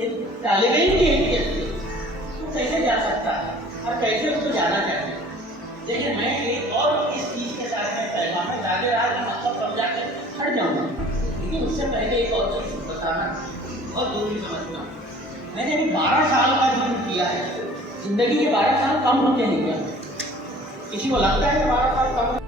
एक तालिब इल्म की हैसियत से तो कैसे जा सकता है और कैसे उसको जाना चाहिए। देखिए मैं एक और इस चीज़ के साथ में पैगाम है, आगे आज मैं मतलब समझा के हट जाऊँगा, लेकिन उससे पहले एक और चीज़ बताना बहुत जरूरी समझता हूँ। मैंने अभी 12 साल का जुर्म किया है। जिंदगी के 12 साल कम होते हैं क्या? किसी को लगता है कि 12 साल कम